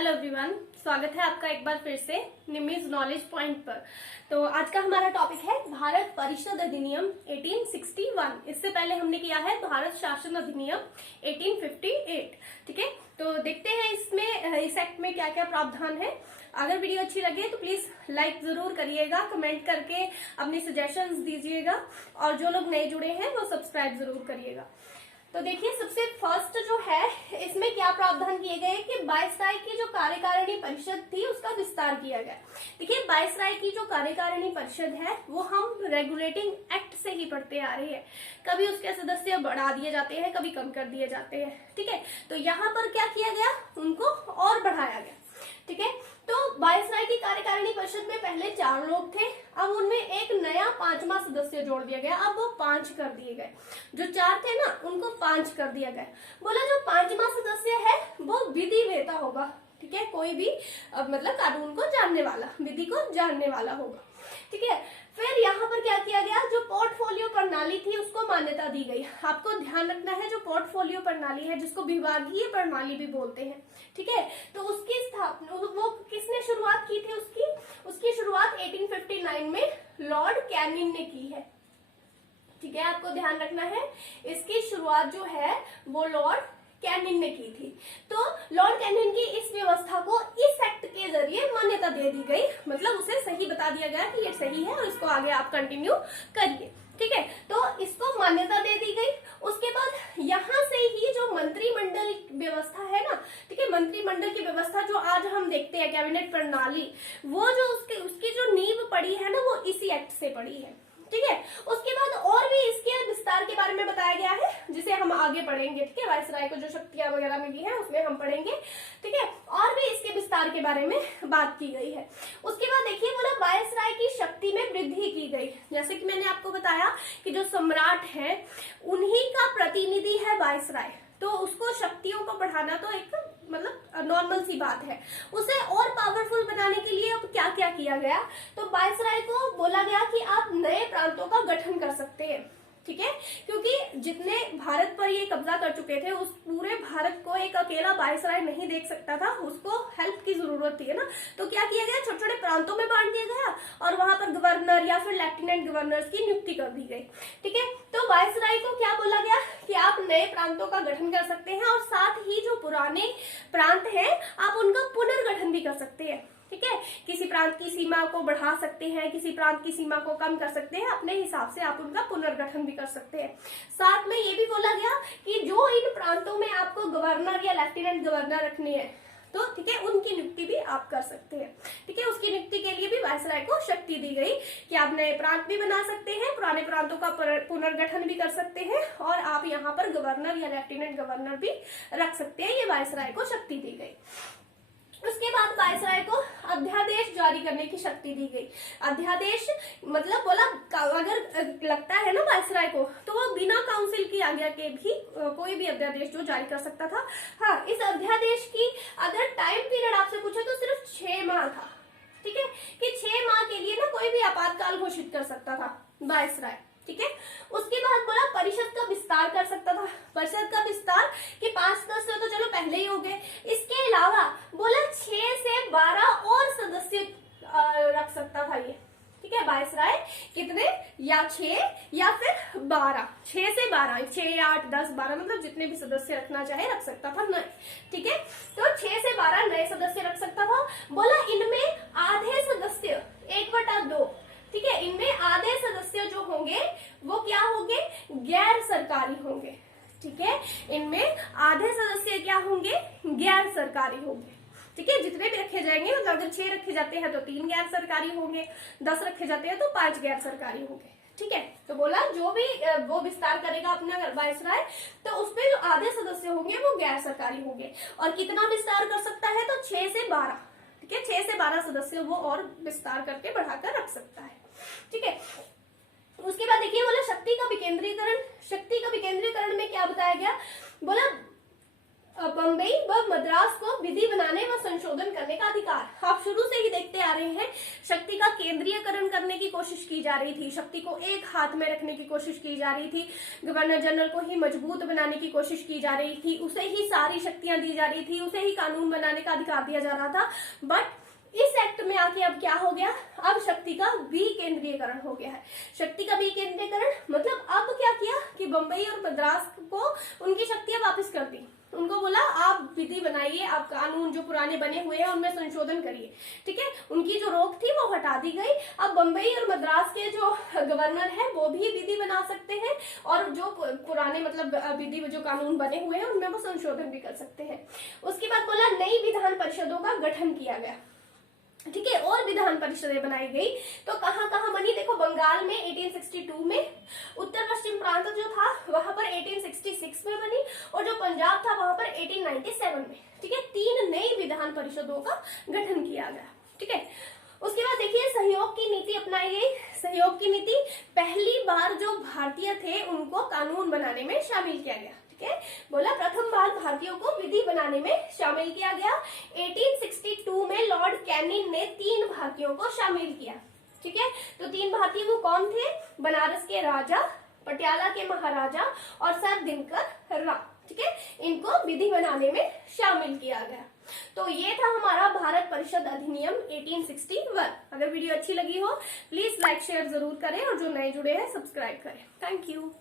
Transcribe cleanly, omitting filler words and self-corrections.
Hello everyone, स्वागत है आपका एक बार फिर से निम्मीज नॉलेज पॉइंट पर। तो आज का हमारा टॉपिक है भारत परिषद अधिनियम 1861। इससे पहले हमने किया है भारत शासन अधिनियम 1858। ठीक है, तो देखते हैं इसमें इस एक्ट में क्या क्या प्रावधान है। अगर वीडियो अच्छी लगे तो प्लीज लाइक जरूर करिएगा, कमेंट करके अपने सजेशंस दीजिएगा और जो लोग नए जुड़े हैं वो सब्सक्राइब जरूर करिएगा। तो देखिए, सबसे फर्स्ट जो है इसमें क्या प्रावधान किए गए कि वायसराय की जो कार्यकारिणी परिषद थी उसका विस्तार किया गया। देखिए, वायसराय की जो कार्यकारिणी परिषद है वो हम रेगुलेटिंग एक्ट से ही पढ़ते आ रहे हैं। कभी उसके सदस्य बढ़ा दिए जाते हैं, कभी कम कर दिए जाते हैं। ठीक है, तो यहाँ पर क्या किया गया, उनको और बढ़ाया गया। ठीक है, तो वायसराय की कार्यकारिणी परिषद में पहले 4 लोग थे, अब उनमें एक नया 5वां सदस्य जोड़ दिया गया। अब वो 5 कर दिए गए। जो 4 थे ना उनको 5 कर दिया गया। बोला जो 5वां सदस्य है वो विधि वेता होगा। ठीक है, कोई भी मतलब कानून को जानने वाला, विधि को जानने वाला होगा। ठीक है, फिर यहाँ पर क्या किया गया, जो पोर्टफोलियो प्रणाली थी उसको मान्यता दी गई। आपको ध्यान रखना है, जो पोर्टफोलियो प्रणाली है जिसको विभागीय प्रणाली भी बोलते हैं। ठीक है, तो उसकी स्थापना वो किसने शुरुआत की थी, उसकी शुरुआत 1859 में लॉर्ड कैनिंग ने की है। ठीक है, आपको ध्यान रखना है, इसकी शुरुआत जो है वो लॉर्ड कैनिंग ने की थी। तो लॉर्ड कैनिंग की इस व्यवस्था को इस एक्ट के जरिए मान्यता दे दी गई, मतलब उसे सही बता दिया गया कि ये सही है और इसको आगे आप कंटिन्यू करिए। ठीक है, तो इसको मान्यता दे दी गई। उसके बाद यहाँ से ही जो मंत्रिमंडल व्यवस्था है ना, ठीक है, मंत्रिमंडल की व्यवस्था जो आज हम देखते हैं, कैबिनेट प्रणाली, वो जो उसकी जो नींव पड़ी है ना वो इसी एक्ट से पड़ी है। ठीक है, उसके बाद और भी इसके विस्तार के बारे में बताया गया है जिसे हम आगे पढ़ेंगे। ठीक है, वायसराय को जो शक्तियां वगैरह मिली है उसमें हम पढ़ेंगे। ठीक है, और भी इसके विस्तार के बारे में बात की गई है। उसके बाद देखिए, बोला वायसराय की शक्ति में वृद्धि की गई। जैसे कि मैंने आपको बताया कि जो सम्राट है उन्हीं का प्रतिनिधि है वायसराय, तो उसको शक्तियों को बढ़ाना तो एक मतलब नॉर्मल सी बात है। उसे और पावरफुल बनाने के लिए अब क्या क्या किया गया, तो वायसराय को बोला गया कि आप नए प्रांतों का गठन कर सकते हैं। ठीक है, क्योंकि जितने भारत पर ये कब्जा कर चुके थे उस पूरे भारत को एक अकेला वायसराय नहीं देख सकता था, उसको हेल्प की जरूरत थी ना। तो क्या किया गया, छोटे छोटे प्रांतों में बांट दिया गया और वहां पर गवर्नर या फिर लेफ्टिनेंट गवर्नर की नियुक्ति कर दी गई। ठीक है, तो वायसराय को क्या बोला गया कि आप नए प्रांतों का गठन कर सकते हैं और साथ ही जो पुराने प्रांत हैं आप उनका पुनर्गठन भी कर सकते हैं। ठीक है, किसी प्रांत की सीमा को बढ़ा सकते हैं, किसी प्रांत की सीमा को कम कर सकते हैं, अपने हिसाब से आप उनका पुनर्गठन भी कर सकते हैं। साथ में ये भी बोला गया कि जो इन प्रांतों में आपको गवर्नर या लेफ्टिनेंट गवर्नर रखने हैं तो ठीक है, उनकी नियुक्ति भी आप कर सकते हैं। ठीक है, उसकी नियुक्ति के लिए भी वायसराय को शक्ति दी गई कि आप नए प्रांत भी बना सकते हैं, पुराने प्रांतों का पुनर्गठन भी कर सकते हैं और आप यहाँ पर गवर्नर या लेफ्टिनेंट गवर्नर भी रख सकते हैं। ये वायसराय को शक्ति दी गई। उसके बाद वायसराय को अध्यादेश जारी करने की शक्ति दी गई। अध्यादेश मतलब बोला अगर लगता है ना वायसराय को तो वो बिना काउंसिल की आज्ञा के भी कोई भी अध्यादेश जो जारी कर सकता था। हाँ, इस अध्यादेश की अगर टाइम पीरियड आपसे पूछे तो सिर्फ 6 माह था। ठीक है, कि 6 माह के लिए ना कोई भी आपातकाल घोषित कर सकता था वायसराय। ठीक है, उसके बाद बोला परिषद का विस्तार कर सकता था। परिषद का विस्तार कि 5 सदस्य तो चलो पहले ही हो गए, इसके अलावा बोला 6 से 12 और सदस्य रख सकता था ये। ठीक है, वायसराय कितने, या 6 या फिर 12, 6 से 12, 6, 8, 10, 12 मतलब जितने भी सदस्य रखना चाहे रख सकता था नए। ठीक है, तो 6 से 12 नए सदस्य रख सकता था। बोला इनमें आधे सदस्य 1/2, ठीक है, इनमें आधे सदस्य जो होंगे वो क्या होंगे, गैर सरकारी होंगे। ठीक है, इनमें आधे सदस्य क्या होंगे, गैर सरकारी होंगे। ठीक है, जितने भी रखे जाएंगे मतलब अगर 6 रखे जाते हैं तो 3 गैर सरकारी होंगे, 10 रखे जाते हैं तो 5 गैर सरकारी होंगे। ठीक है, तो बोला जो भी वो विस्तार करेगा अपना वायसराय तो उसमें जो आधे सदस्य होंगे वो गैर सरकारी होंगे। और कितना विस्तार कर सकता है, तो 6 से 12। ठीक है, 6 से 12 सदस्य वो और विस्तार करके बढ़ाकर रख सकता है। ठीक है, उसके बाद देखिए, बोला शक्ति का विकेंद्रीकरण। शक्ति का विकेंद्रीकरण में क्या बताया गया, बोला बम्बई व मद्रास को विधि बनाने व संशोधन करने का अधिकार। आप शुरू से ही देखते आ रहे हैं, शक्ति का केंद्रीयकरण करने की कोशिश की जा रही थी, शक्ति को एक हाथ में रखने की कोशिश की जा रही थी, गवर्नर जनरल को ही मजबूत बनाने की कोशिश की जा रही थी, उसे ही सारी शक्तियां दी जा रही थी, उसे ही कानून बनाने का अधिकार दिया जा रहा था। बट इस एक्ट में आके अब क्या हो गया, अब शक्ति का विकेंद्रीयकरण हो गया है। शक्ति का विकेंद्रीयकरण मतलब अब क्या किया कि बम्बई और मद्रास को उनकी शक्तियां वापस कर दी, उनको बोला आप विधि बनाइए, आप कानून जो पुराने बने हुए हैं उनमें संशोधन करिए, ठीक है। उनकी जो रोक थी वो हटा दी गई। अब बम्बई और मद्रास के जो गवर्नर है वो भी विधि बना सकते हैं और जो पुराने मतलब विधि जो कानून बने हुए हैं उनमें वो संशोधन भी कर सकते हैं। उसके बाद बोला नई विधान परिषदों का गठन किया गया, ठीक है, और विधान परिषदें बनाई गई। तो कहाँ कहाँ बनी, देखो बंगाल में 1862 में, उत्तर पश्चिम प्रांत जो था वहां पर 1866 में बनी, और जो पंजाब था वहां पर 1897 में, ठीक है। 3 नई विधान परिषदों का गठन किया गया, ठीक है। उसके बाद देखिए सहयोग की नीति अपनाई गई। सहयोग की नीति, पहली बार जो भारतीय थे उनको कानून बनाने में शामिल किया गया, बोला प्रथम बार भारतीयों को विधि बनाने में शामिल किया गया। 1862 में लॉर्ड कैनिंग ने 3 भारतीयों को शामिल किया, ठीक है। तो 3 भारतीय वो कौन थे, बनारस के राजा, पटियाला के महाराजा और सर दिनकर राव, ठीक है। इनको विधि बनाने में शामिल किया गया। तो ये था हमारा भारत परिषद अधिनियम 1861। अगर वीडियो अच्छी लगी हो प्लीज लाइक शेयर जरूर करें और जो नए जुड़े हैं सब्सक्राइब करें। Thank you.